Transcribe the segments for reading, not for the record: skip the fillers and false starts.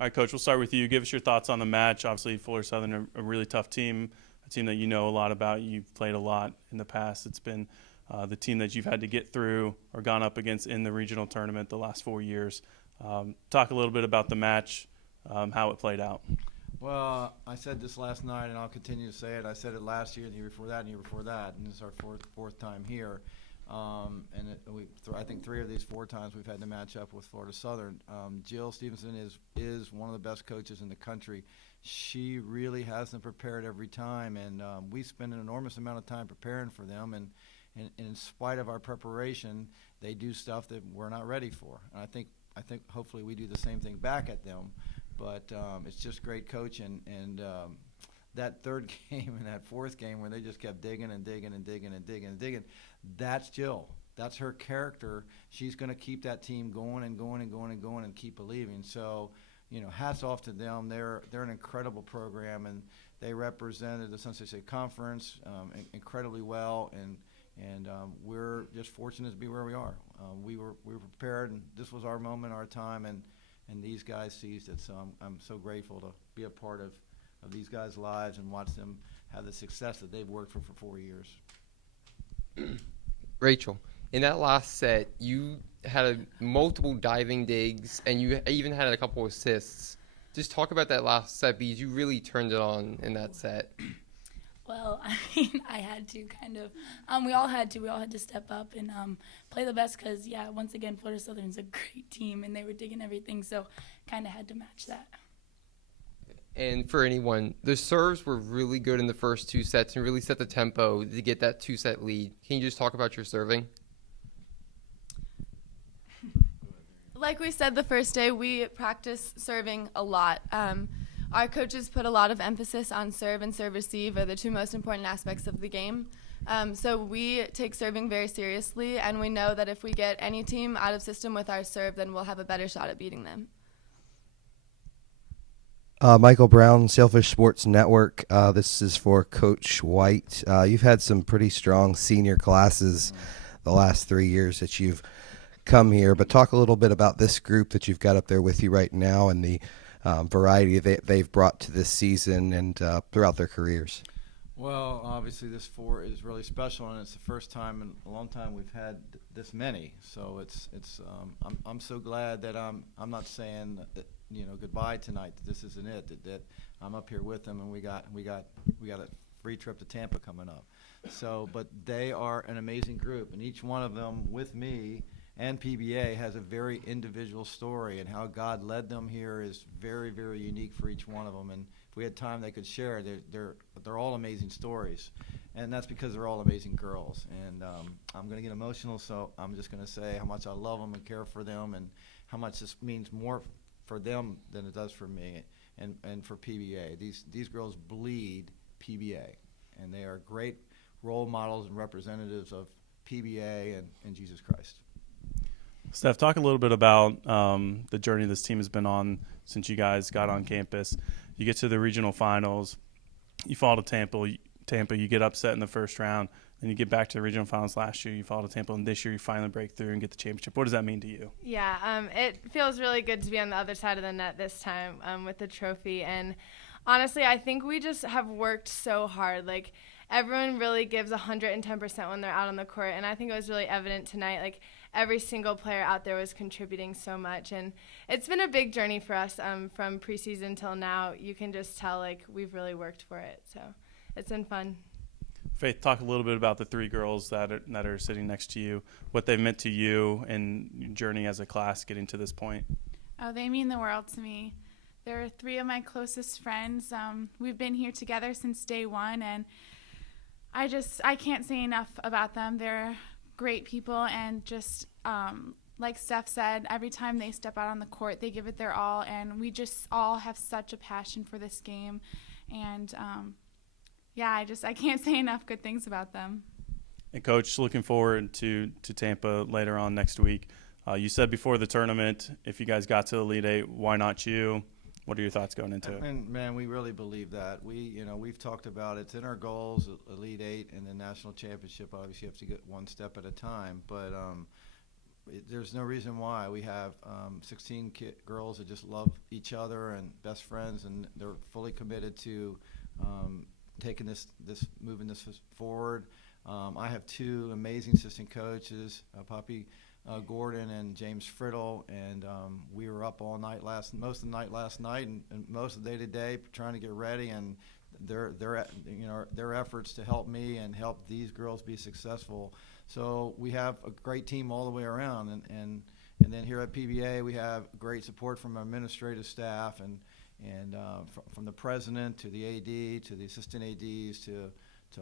All right, Coach, we'll start with you. Give us your thoughts on the match. Obviously, Florida Southern, a really tough team, a team that you know a lot about. You've played a lot in the past. It's been the team that you've had to get through or gone up against in the regional tournament the last 4 years. Talk a little bit about the match, how it played out. Well, I said this last night, and I'll continue to say it. I said it last year, and the year before that, and the year before that, and this is our fourth time here. I think 3 of these 4 times we've had to match up with Florida Southern. Jill Stevenson is one of the best coaches in the country. She really has them prepared every time, and we spend an enormous amount of time preparing for them. And in spite of our preparation, they do stuff that we're not ready for. And I think hopefully we do the same thing back at them. But it's just great coaching, and that third game and that fourth game where they just kept digging and digging and digging and digging and digging, that's Jill. That's her character. She's going to keep that team going and going and going and going and keep believing. So, hats off to them. They're an incredible program, and they represented the Sunset State Conference incredibly well, and we're just fortunate to be where we are. We were prepared, and this was our moment, our time, and these guys seized it. So I'm so grateful to be a part of these guys' lives and watch them have the success that they've worked for 4 years. Rachel, in that last set, you had multiple diving digs, and you even had a couple assists. Just talk about that last set, because you really turned it on in that set. Well, I had to kind of. We all had to step up and play the best because, once again, Florida Southern's a great team, and they were digging everything, so kind of had to match that. And for anyone, the serves were really good in the first 2 sets and really set the tempo to get that 2-set lead. Can you just talk about your serving? Like we said the first day, we practice serving a lot. Our coaches put a lot of emphasis on serve and serve receive are the 2 most important aspects of the game. So we take serving very seriously, and we know that if we get any team out of system with our serve, then we'll have a better shot at beating them. Michael Brown, Sailfish Sports Network. This is for Coach White. You've had some pretty strong senior classes the last 3 years that you've come here, but talk a little bit about this group that you've got up there with you right now and the variety they've brought to this season and throughout their careers. Well, obviously this 4 is really special, and it's the first time in a long time we've had this many. So I'm so glad that I'm not saying goodbye tonight. That this isn't it. That I'm up here with them, and we got a free trip to Tampa coming up. So, but they are an amazing group, and each one of them with me and PBA has a very individual story, and how God led them here is very, very unique for each one of them. And if we had time, they could share. They're all amazing stories, and that's because they're all amazing girls. And I'm going to get emotional, so I'm just going to say how much I love them and care for them, and how much this means more for them than it does for me and for PBA. These girls bleed PBA, and they are great role models and representatives of PBA and Jesus Christ. Steph, talk a little bit about the journey this team has been on since you guys got on campus. You get to the regional finals, you fall to Tampa, you get upset in the first round, then you get back to the regional finals last year, you fall to Tampa, and this year you finally break through and get the championship. What does that mean to you? Yeah, it feels really good to be on the other side of the net this time with the trophy. And honestly, I think we just have worked so hard. Like, everyone really gives 110% when they're out on the court, and I think it was really evident tonight. Like, every single player out there was contributing so much, and it's been a big journey for us from preseason till now. You can just tell, like, we've really worked for it, so it's been fun. Faith, talk a little bit about the 3 girls that are sitting next to you, what they've meant to you and your journey as a class getting to this point. Oh, they mean the world to me. They're 3 of my closest friends. We've been here together since day 1, and I can't say enough about them. They're great people, and just like Steph said, every time they step out on the court, they give it their all, and we just all have such a passion for this game. And I can't say enough good things about them. And Coach, looking forward to Tampa later on next week. You said before the tournament, if you guys got to the Elite Eight, why not you? What are your thoughts going into it? And man, we really believe that. We've talked about it's in our goals, Elite Eight and the national championship. Obviously, you have to get one step at a time. But there's no reason why. We have 16 girls that just love each other and best friends, and they're fully committed to taking moving this forward. I have two amazing assistant coaches, Poppy Gordon and James Friddle, and we were up all night most of the night last night, and most of the day today trying to get ready, and their efforts to help me and help these girls be successful. So we have a great team all the way around, and then here at PBA we have great support from our administrative staff and from the president to the AD to the assistant ADs to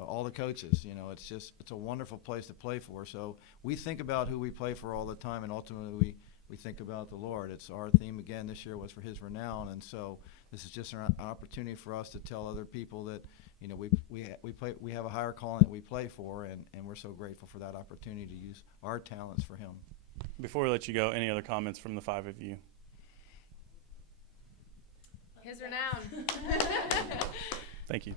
all the coaches. It's a wonderful place to play for. So we think about who we play for all the time, and ultimately we think about the Lord. It's our theme again this year was for His renown, and so this is just an opportunity for us to tell other people that we have a higher calling that we play for, and we're so grateful for that opportunity to use our talents for Him. Before we let you go, any other comments from the five of you? His renown. Thank you.